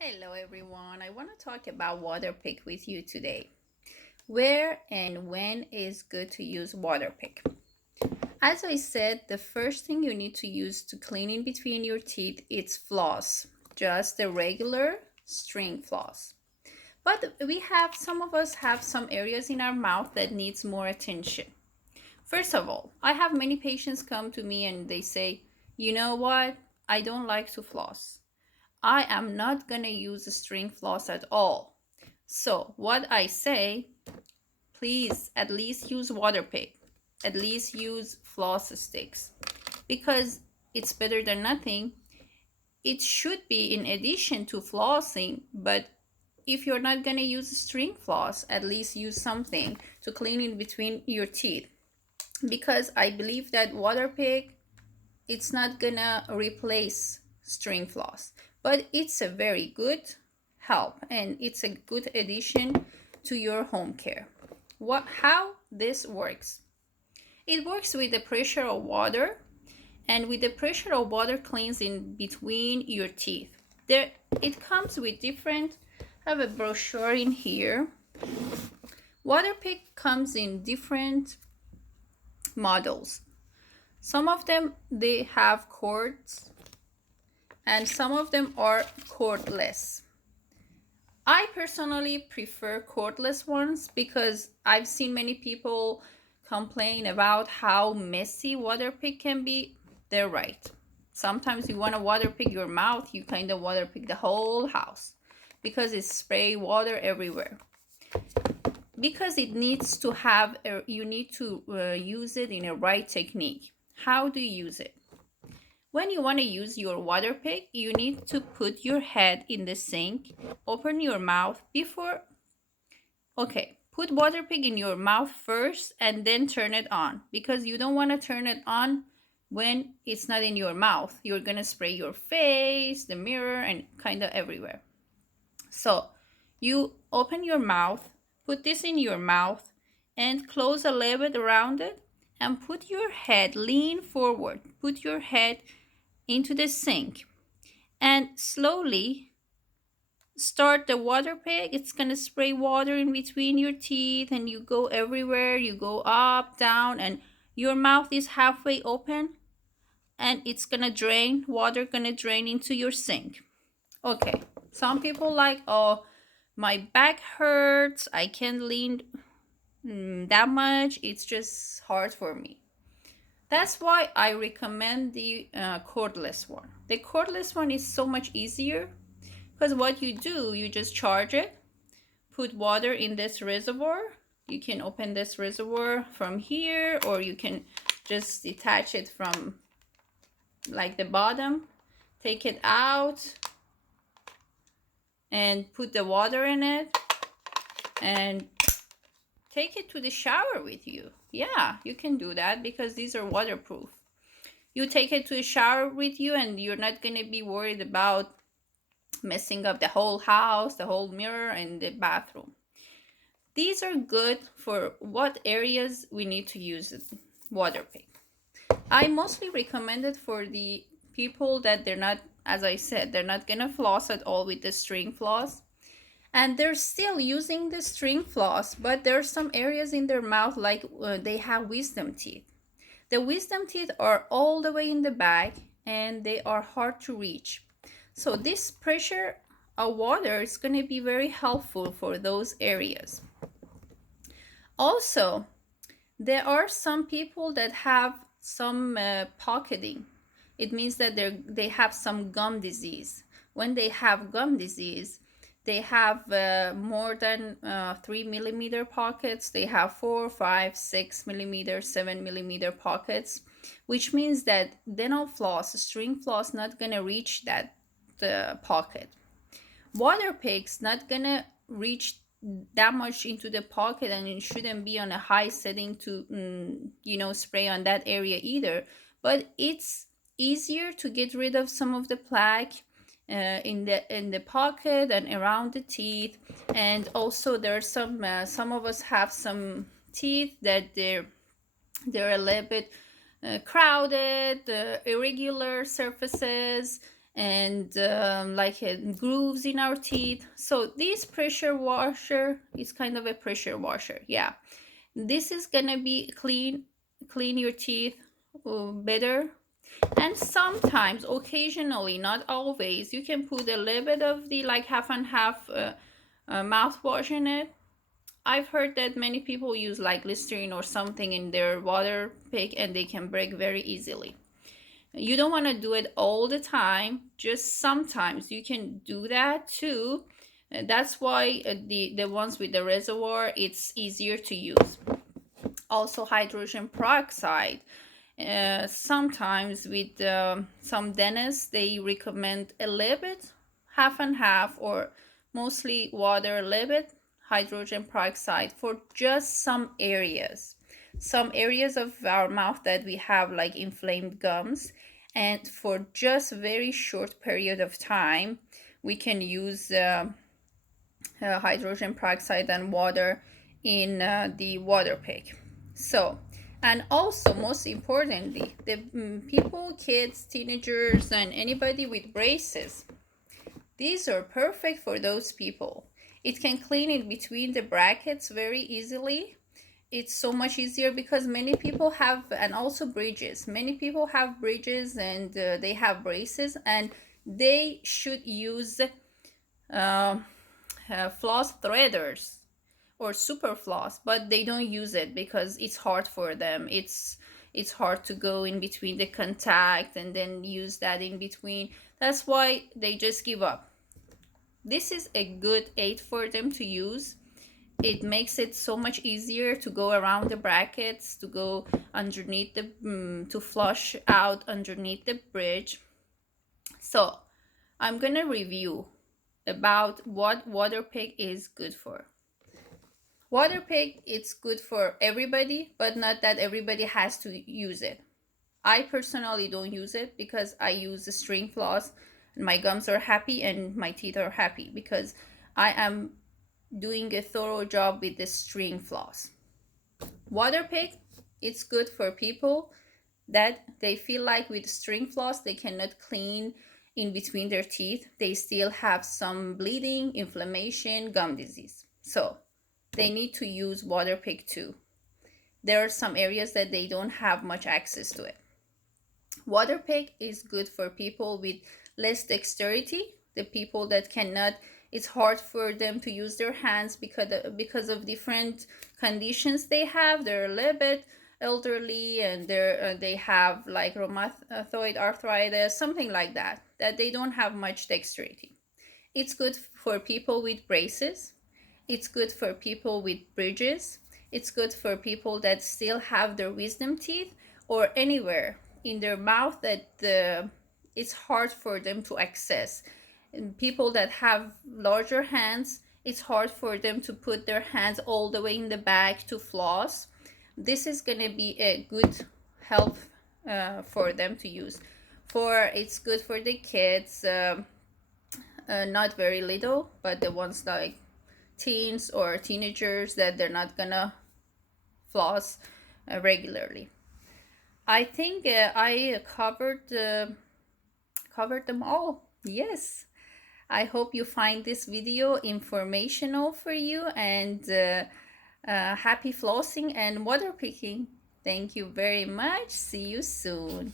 Hello everyone, I want to talk about waterpik with you today. Where and when is good to use waterpik? As I said, the first thing you need to use to clean in between your teeth is floss, just the regular string floss. But some of us have some areas in our mouth that needs more attention. First of all, I have many patients come to me and they say, you know what, I don't like to floss. I am not going to use a string floss at all. So what I say, please at least use waterpik. At least use floss sticks because it's better than nothing. It should be in addition to flossing, but if you're not going to use a string floss, at least use something to clean in between your teeth. Because I believe that waterpik, it's not gonna replace string floss, but it's a very good help and it's a good addition to your home care. How this works? It works with the pressure of water, and with the pressure of water cleans in between your teeth. There, it comes with different. I have a brochure in here. Waterpik comes in different models. Some of them they have cords and some of them are cordless. I personally prefer cordless ones because I've seen many people complain about how messy waterpik can be. They're right. Sometimes you want to waterpik your mouth, you kind of waterpik the whole house because it spray water everywhere. Because it needs to have, you need to use it in a right technique. How do you use it? When you want to use your waterpik, you need to put your head in the sink, open your mouth before. Okay, put waterpik in your mouth first and then turn it on because you don't want to turn it on when it's not in your mouth. You're going to spray your face, the mirror, and kind of everywhere. So you open your mouth, put this in your mouth, and close a little bit around it and put your head, lean forward, put your head into the sink and slowly start the waterpik. It's gonna spray water in between your teeth and you go everywhere. You go up, down, and your mouth is halfway open and it's gonna drain, water gonna drain into your sink. Okay, some people like, oh, my back hurts, I can't lean that much, it's just hard for me. That's why I recommend the cordless one. The cordless one is so much easier because what you do, you just charge it, put water in this reservoir. You can open this reservoir from here, or you can just detach it from like the bottom, take it out and put the water in it and take it to the shower with you. Yeah, you can do that because these are waterproof. You take it to a shower with you and you're not going to be worried about messing up the whole house, the whole mirror, and the bathroom. These are good for what areas we need to use waterpik. I mostly recommend it for the people that they're not, as I said, they're not going to floss at all with the string floss. And they're still using the string floss, but there are some areas in their mouth like they have wisdom teeth. The wisdom teeth are all the way in the back and they are hard to reach. So this pressure of water is going to be very helpful for those areas. Also, there are some people that have some pocketing. It means that they have some gum disease. When they have gum disease, they have more than 3 millimeter pockets. They have 4, 5, 6 millimeter, 7 millimeter pockets, which means that dental floss, string floss, not gonna reach that pocket. Waterpik's not gonna reach that much into the pocket, and it shouldn't be on a high setting to spray on that area either. But it's easier to get rid of some of the plaque in the pocket and around the teeth. And also there are some of us have some teeth that they're a little bit crowded, irregular surfaces, and like grooves in our teeth. So this pressure washer is kind of a pressure washer. Yeah, this is gonna be clean your teeth better. And sometimes, occasionally, not always, you can put a little bit of the like half and half mouthwash in it. I've heard that many people use like Listerine or something in their water pick and they can break very easily. You don't want to do it all the time, just sometimes you can do that too. That's why the ones with the reservoir, it's easier to use. Also, hydrogen peroxide. Sometimes with some dentists, they recommend a little bit, half and half, or mostly water, a little bit hydrogen peroxide for just some areas. Some areas of our mouth that we have like inflamed gums, and for just very short period of time, we can use hydrogen peroxide and water in the water pick. So, and also most importantly, the people, kids, teenagers, and anybody with braces, these are perfect for those people. It can clean in between the brackets very easily. It's so much easier because many people have, and also bridges, many people have bridges and they have braces, and they should use floss threaders or super floss, but they don't use it because it's hard for them. It's hard to go in between the contact and then use that in between. That's why they just give up. This is a good aid for them to use. It makes it so much easier to go around the brackets, to go underneath the to flush out underneath the bridge. So I'm gonna review about what waterpik is good for. Waterpik, it's good for everybody, but not that everybody has to use it. I personally don't use it because I use the string floss and my gums are happy and my teeth are happy because I am doing a thorough job with the string floss. Waterpik, it's good for people that they feel like with string floss they cannot clean in between their teeth. They still have some bleeding, inflammation, gum disease. So they need to use waterpik too. There are some areas that they don't have much access to it. Waterpik is good for people with less dexterity, the people that cannot, it's hard for them to use their hands because of different conditions they have. They're a little bit elderly and they have like rheumatoid arthritis, something like that, that they don't have much dexterity. It's good for people with braces. It's good for people with bridges. It's good for people that still have their wisdom teeth or anywhere in their mouth that it's hard for them to access. And people that have larger hands, it's hard for them to put their hands all the way in the back to floss. This is going to be a good help for them to use. It's good for the kids, not very little, but the ones like teens or teenagers that they're not gonna floss regularly. I think I covered them all. Yes. I hope you find this video informational for you, and happy flossing and water picking. Thank you very much. See you soon.